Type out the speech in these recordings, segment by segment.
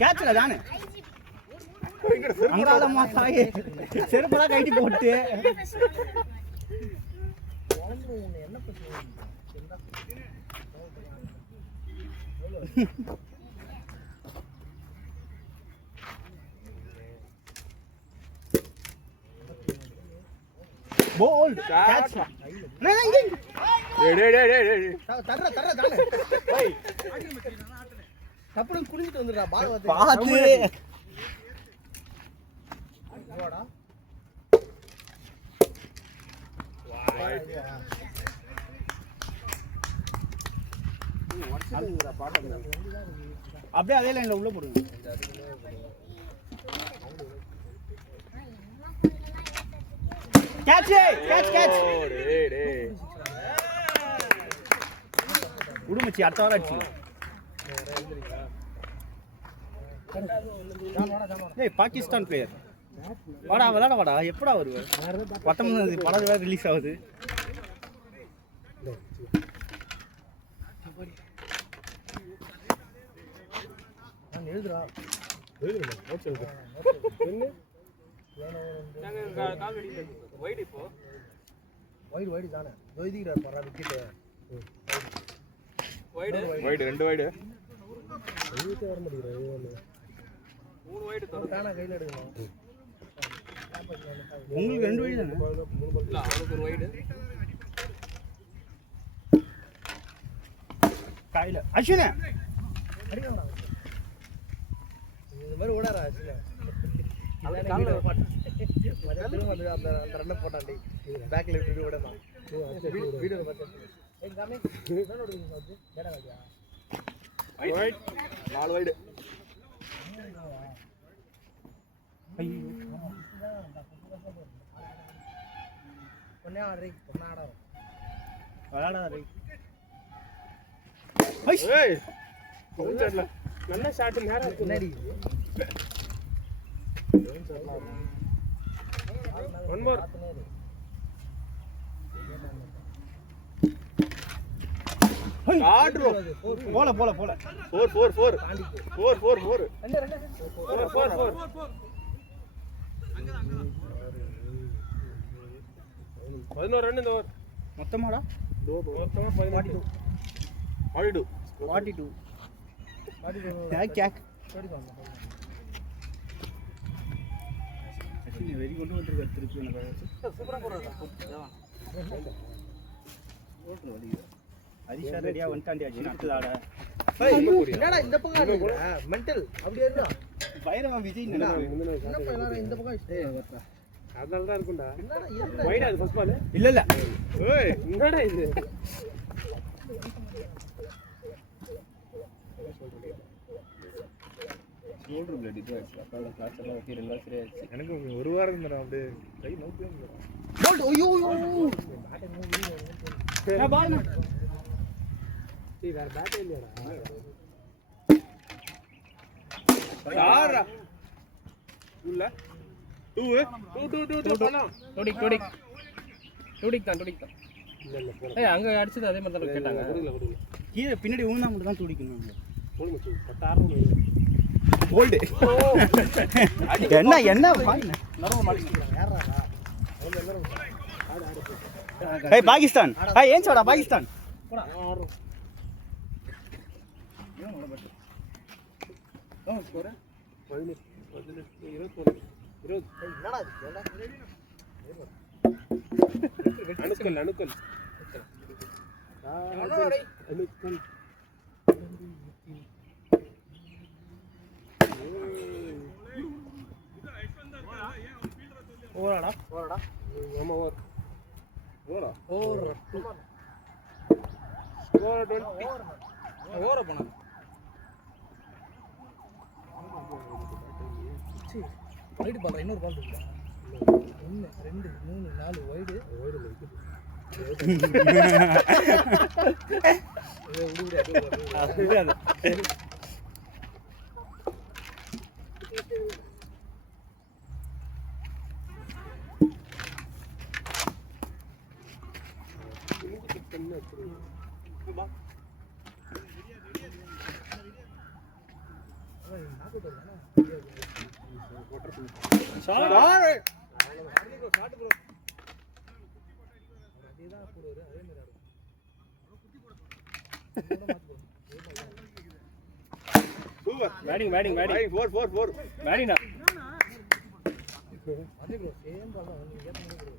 கேட்சல தானே அங்காளம்மா தாயே செருப்பெல்லாம் கைட்டி போட்டு ball catch தப்புடன் குடிச்சிட்டு வந்துடா பால் பாத்து போடா அப்படியே அதே லைன்ல உள்ள போடுங்க கேட்ச் கேட்ச் கேட்ச் உடுமச்சி அடுத்த வாரம் அடிச்சு ஏய் பாகிஸ்தான் பிளேயர் வாடா விளையாட வாடா எப்படா வருவ 19 படம் வேற ரிலீஸ் ஆகுது நான் எழுதுறா வைடு இப்போ வைடு தானே ஜோதிக்கிறார் பாரா விக்கெட் வைடு ரெண்டு வைடு எழுதிட்டு வர முடியல மூணு வைடு தானே கையில் எடுக்கணும் உங்களுக்கு ரெண்டு வைடு தானே இல்ல அவனுக்கு ஒரு வைடு கையில அஸ்வினே அடிக்கடா இந்த மாதிரி ஓடாரா அஸ்வினே அவன் கால்ல திரும்ப அந்த ரன்னை போட்டான்டி பேக்ல விட்டு விடலாம் வீடியோ பார்த்து ஏய் காமி என்ன ஓடுவீங்க அது கேடா ராஜா வைடு நாலு வைடு ஐயோ பொண்ணே ஆடுறீ பொண்ணே ஆடாரோ விளையாடாத ரே ஏய் கொஞ்சம்ல நல்ல ஷாட் நேரா முன்னாடி ஒன் மோர் ஆட்ரோ போல போல போல 4 4 4 4 4 11 ரன் இந்த ஓவர் மொத்தமாடா மொத்தமா 42 42 கேக் கேக் வெரி கொண்டு வந்திருக்காரு திருப்பி எனக்கு சூப்பரா போறாரு ஓட்டு வலி ஹரிஷா ரெடியா வந்துட்டாண்டி அஜி அடுத்து ஆட என்னடா இந்த பக்கம் ஆடுறீங்க மெண்டல் அப்படியே இருந்தா பைரவா விஜய் நினைக்கிறேன் என்னப்பா எல்லாரும் இந்த பக்கம் அதனால தான் இருக்கும்டா என்னடா வைடா அது ஃபர்ஸ்ட் பால் இல்ல இல்ல ஏய் என்னடா இது ஷோல்டர் பிளேட் இது அப்பாவோட கிளாஸ் எல்லாம் வெட்டி ரெண்டு வாரம் சரியாச்சு எனக்கு ஒரு வாரம் இருந்தா அப்படியே கை நோக்கி போல்ட் ஐயோ நான் பால் டேய் வேற பேட் இல்லையாடா யாரா உள்ள 2 பண்ணலாம் டூடிக் தான் இல்ல இல்ல போற ஏய் அங்க அடிச்சது அதே மாதிரி தான் கேட்டாங்க கொடுங்க கீழே பின்னாடி ஊனா மட்டும் தான் துடிக்கணும் போடு மச்சி 10 போல்ட் என்ன பாய் நரம்ப மாட்டிக்கிறாங்க யாரா ஏய் பாகிஸ்தான் ஏய் ஏன் சோடா பாகிஸ்தான் போடா ஸ்கோர் 11 21 என்னடா இது அணுக்கல் ஓரடா ஆமா ஓரா ஓர ஓர 20 ஓர போனா வைடு பால் இன்னொரு பால் இருக்குடா 1 2 3 4 வைடு பேட்டிங் பேட்டிங் பேட்டிங் 4 பேட்டிங்டா அதே ப்ரோ சேம் பால் தான் நீங்க ஏத்த மாதிரி bro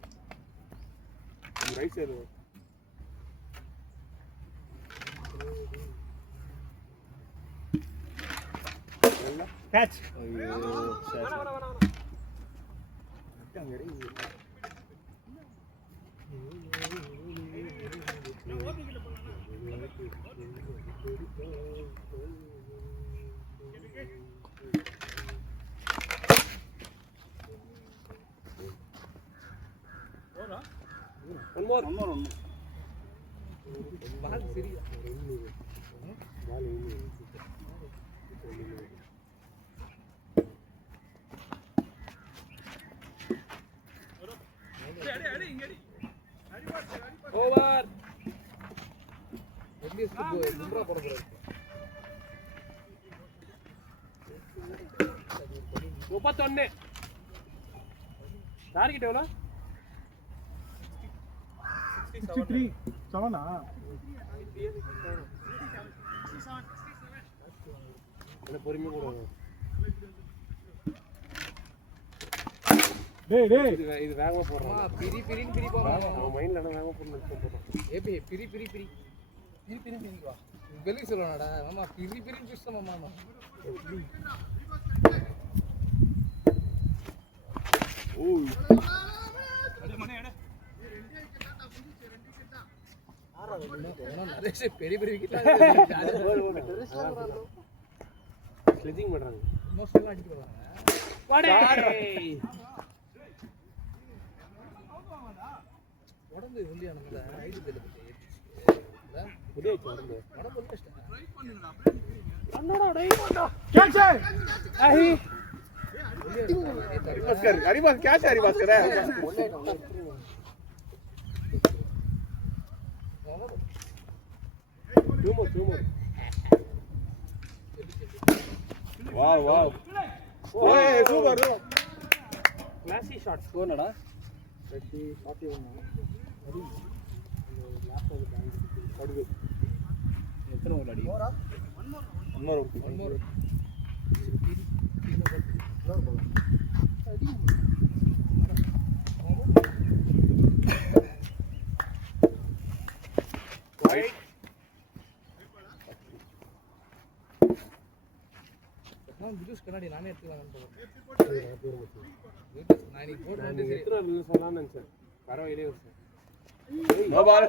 right side catch one more ball சரியா ஓவர் எட்லீஸ்ட் பும்ரா போட போறாரு 31 டார்கெட் எவ்வளோ 63 7ஆ பொறுமையாக கூட டேய் இது வேகமாக போடுறோம் அம்மா பிரி பிரின்னு பிரிப்பாமா அவன் மைண்டில் என்ன வேகமாக போடணும் ஏபி பிரி பிரி பிரி பிரி பிரின்னு பிரிவா வெளிய சொல்லணும்டா மாமா பிரி பிரின்னு பிரிச்சமா மாமா ஓய் நிறைய பெரிய பெரிய விக்கெட் ஸ்லெஜிங் பண்ணுறாங்க மோஸ்ட் அடிச்சு வராங்க உடம்பு ஒல்லியானதுல ஐடி தெரியல உடம்பு கஷ்டம் ஹரிபாஸ் கேட்ச் ஹரிபாஸ் கடை டூமர் வாவ் வாவ் ஓய் சூப்பர் கிளாசி ஷாட் ஸ்கோர்னடா 41 அடி லாஸ்ட் அடி எத்தனை ஓவர் அடி ஒன் மோர் நான் வியூஸ் கண்ணாடி நானே எடுத்துக்கலாம்னு நான் இன்னைக்கு போட்டு எத்தனை வியூஸ் சொல்லலாம்னு நினைச்சேன் பரவாயில்லையே நோ பால்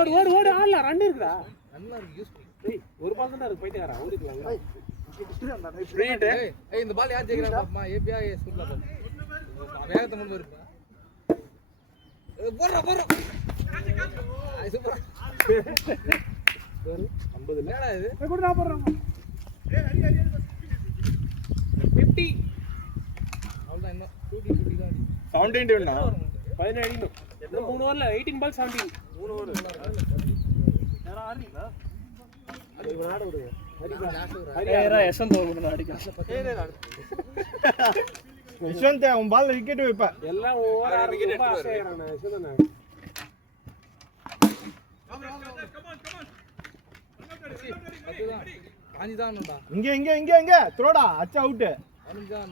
ஓடு ஆடல ரன் இருக்குடா நல்லா இருக்கு யூஸ் ஏய் ஒரு பால் தான் இருக்கு போயிட்டே வரா ஓடிக்கலாம் ஏய் இந்த பால் யார் ஜெயிக்கறாங்க பாப்பமா ஏபியா ஸ்கூல்ல பாப்போம் வேகத்தை முன்பு இருக்கா போறா ஐ சூப்பர் 50 என்னடா இது கூட நான் போறேன் 50 அவ்வளவுதான் இன்னும் 250 தான் அடி 17 வேணா 17 அடிணும் இன்னும் 3 ஓவர்ல 18 பால் 17 3 ஓவர் யாரா ஆடுறீங்களா அது விளையாட விடுங்க ஹரியா யசந்த் ஓவர் அடிக்கலாம் யஷ்வந்த் அவன் பால் விக்கெட் வைப்பா எல்லாம் ஓவர் ஆறு விக்கெட் ஆசைறானே யசந்தனே பாஞ்சுதான்டா இங்க த்ரோடா அச்சா அவுட் 15 தான்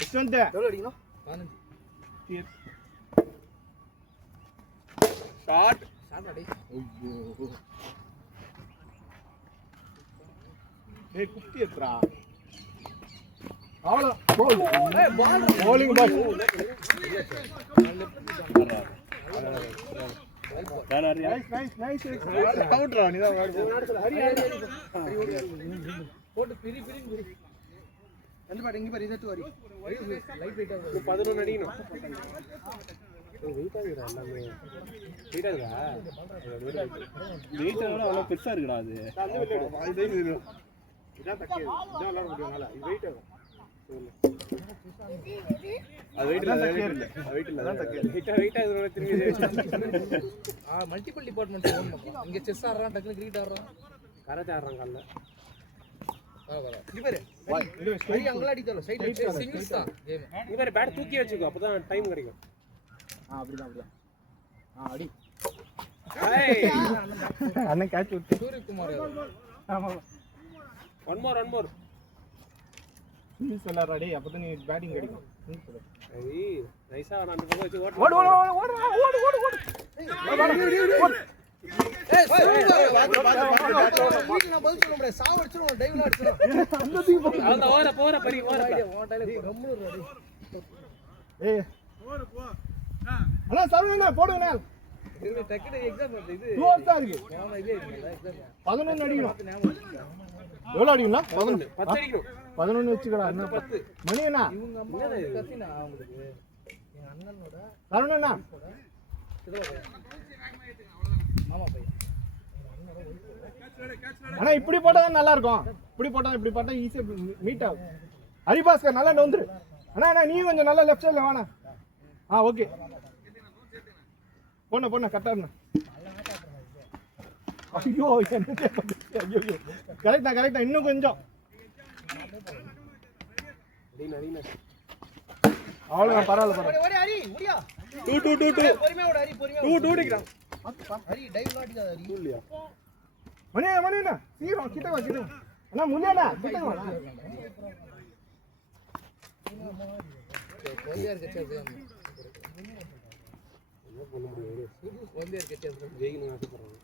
யஷ்வந்த் எவ்வளவு அடிக்கணும் 15 ஷாட் அடி ஐயோ டேய் குட்டி ஏத்ரா அவ்வளோ பால் bowling பால் நைஸ் அவுட் ரா நீதான் போட்டு பிரி எந்த பாட்டு இங்க பாரு இத தூரி லைட் வெயிட்டா 11 அடிக்கணும் வெயிட் ஆகுறா எல்லாமே வெயிட் ஆகுறா வெயிட் அவ்வளோ பெருசா இருக்குடா அது இதான் தக்கே இதான் விளையாட முடியும்னால இது வெயிட் ஆகும் அது வெயிட் இல்ல வெயிட் இல்ல வெயிட் ஆகுது திரும்பி மல்டிபிள் டிபார்ட்மெண்ட் போகணும். இங்க செஸ் ஆடுறான், டக்குனு கிரிக்கெட் ஆடுறான், கராத்தே ஆடுறான் காலைல. இது பேரு ஹரி அங்கலாம் அடிக்கல, சைடு சிங்கிள்ஸ் தான் கேம். நீ வேற பேட் தூக்கி வச்சுக்கோ, அப்பதான் டைம் கிடைக்கும். அப்படிதான் அடி ஏய் அண்ணன் கேட்ச் விட்டு சூரியகுமார் ஆமா ஒன் மோர் இங்கிலீஷ் விளையாடுறாடி அப்பதான் நீ பேட்டிங் கிடைக்கும். ஏய் நைஸா நான் அந்த பக்கம் வச்சு ஓடு ஓடு ஓடு ஓடு ஓடு ஓடு ஓடு ஏய் நான் பதில் சொல்ல முடியாது, சாவ அடிச்சிரோம், டைவ்ல அடிச்சிரோம். அந்த தீ போ அந்த ஓர பரி ஓர உன் டைல கம்முனு ரெடி. ஏய் ஓடு போ அண்ணா சரவணா போடுங்க. இது டக்குனு எக்ஸாம் வருது, இது தூரத்தா இருக்கு. ஆமா இதே இல்ல எக்ஸாம் 11 அடிக்கணும். எவ்வளவு அடிக்கணும்? 11 10 அடிக்கணும். 11 வெச்சுக்கடா. என்ன 10 மணி என்ன? இவங்க அம்மா கத்தினா அவங்களுக்கு எங்க அண்ணனோட சரவணா மாமா பையன். அண்ணா இப்படி போட்டா தான் நல்லா இருக்கும். இப்படி போட்டா ஈஸியா மீட் ஆகும். ஹரிபாஸ்கர் நல்லா நவுந்துரு. அண்ணா நீ கொஞ்சம் நல்லா லெஃப்ட் சைடுல வாண்ணா. ஓகே போண்ணா கரெக்டா. ஐயோ ஐயோ கரெக்டா இன்னும் கொஞ்சம். அவ்வளவுதான் பரவாயில்ல. ஓடி ஹரி ஓடியா. 2 பொறுமையா ஓடு ஹரி, பொறுமையா 2 அடிக்கிறான். ஹரி டைவ் அடிக்காத ஹரி. இல்லையா மணியா சீக்கிரம் கிட்ட வா அண்ணா முன்னாடா கிட்ட வா. கோலியார் கச்சது என்ன பண்ண முடியாது, கோலியார் கச்சது ஜெயிக்கணும் ஆசைப்படுறாங்க.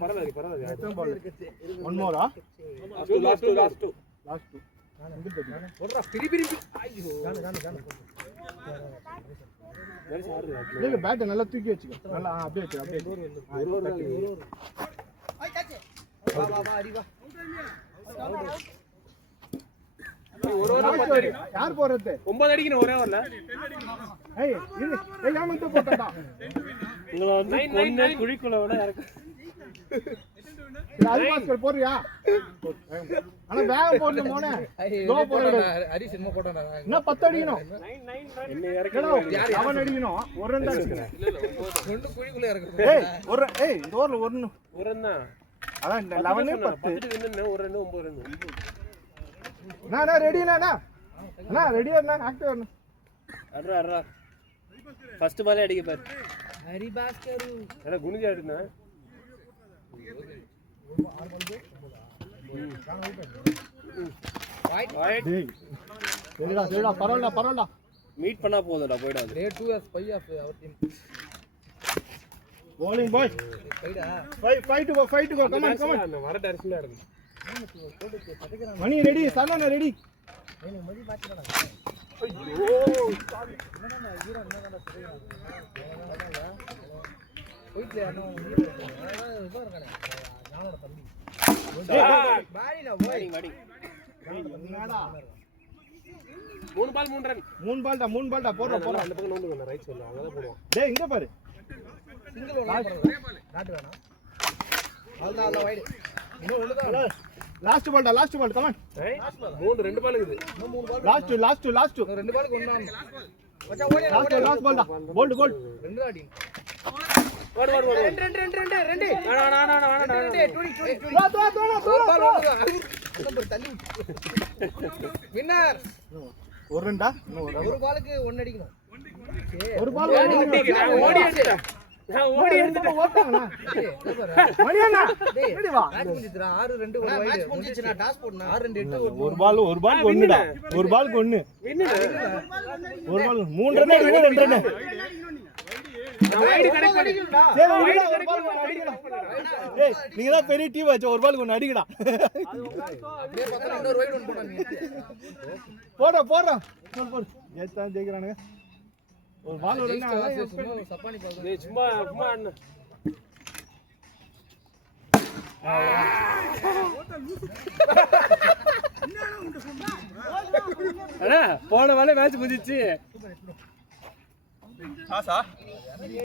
பரவாயில்ல ஒன் மோரா லாஸ்ட் போடுறா பிரி ஐயோ இல்ல பேட் நல்லா தூக்கி வச்சுக்கோ. நல்லா அப்படியே வச்சு வா ஹரி வா. யார் போறது? 9 அடிக்கணும் ஒரே ஓவர்ல. ஏய் இரு ஏய் யாமந்த போட்டடா. உங்களை வந்து கொன்ன குழிக்குள்ள விட இறக்கு. ஹரிபாஸ்கர் போறியா? அண்ணா வேகம் போடு மோனே. லோ போடு. ஹரி சினிமா போட்டானே. இன்னும் 10 அடிக்கணும். என்ன இறக்கணும். 7 அடிக்கணும். ஒரு ரன் தான் அடிக்கணும். ரெண்டு குழிக்குள்ள இறக்கு. ஏய் இந்த ஓவர்ல ஒன்னு ஒரு ரன் தான். அதான் 11 10 வின்னு ஒரு ரன் 9 ரன். நான் ரெடினா அண்ணா ரெடியா அண்ணா ஆக்டிவ் அண்ணா. அட்ரா ஃபர்ஸ்ட் பாலே அடிக்க பாரு. ஹரி பாஸ்கர் அட குனிஞ்சு ஆடுனா. வைட் டேய் சரிடா பரவாயில்ல. மீட் பண்ணா போதும்டா போய்டாது. Great 2 5 of our team. bowling boy ரைடா fight to go come on அந்த வர டைரக்ஷன்ல இருக்கு. Mani ready Saravana ready. மதி பாத்துடா. ஐயோ என்னடா ஹீரோ என்னடா சொல்றீங்க. போயிட்ல அண்ணா ஹீரோ இதோ இருக்கானே ஞானோட தம்பி. பாடினா போய் வாடி. என்னடா 3 பால் 3 ரன். 3 பால்டா போடுற அந்த பக்கம் நோண்டுங்க ரைட் சைடுல அங்க தான் போடுவோம். டேய் இங்க பாரு. சிங்கிள் ஒன் நாட் வேணாம். அவ்வளவுதான் வைட். இன்னும் ஒண்ணுதான். Last ball come on. 2 ball இருக்குது. இன்னும் 3 பால். லாஸ்ட் ரெண்டு பாலுக்கு ஒண்ணா. மச்சான் ஓடி லாஸ்ட் பால்டா. போல்ட் ரெண்டு தான் அடி. வர ரெண்டு வேணா 20 ஒரு பால் ஒண்ணுதான். நம்பர் தள்ளி வின்னர். ஒரு ரன்டா. ஒரு பாலுக்கு 1 அடிக்கணும். ஒரு பால் ஓடி எடுத்துட்டேன். ஓட்டாங்கண்ணா. டேய் சூப்பர். மணியண்ணா டேய் ரெடி வா. மேட்ச் முடிஞ்சிரா 6-2 ஒரு வைட். மேட்ச் முடிஞ்சிச்சு நான் டாஸ் போடுனா 6-2 8 ஒரு பால் ஒண்ணுடா. ஒரு பாலுக்கு ஒண்ணு. வின்னு. ஒரு பால் 3 ரன் அடிக்கணும் 2 ரன். நான் வைட் கரெக்ட் பண்ணிட்டேன்டா. சரி ஒரு பால் ஒண்ணு அடிக்கணும். ஏய் நீங்க தான் பெரிய டீம் ஆச்சு. ஒரு பால் ஒண்ணு அடிக்கடா. அப்படியே பக்கத்துல இன்னொரு வைட் ஒன்னு போடா நீ. போடா போடு. ஏத்தா ஜெயிக்கறானுங்க. ஒரு பால் ஒரு ரன். சும்மா சப்பானி பால். டேய் சும்மா அண்ணா. அண்ணா போன வாலே மேட்ச் முடிஞ்சிச்சு.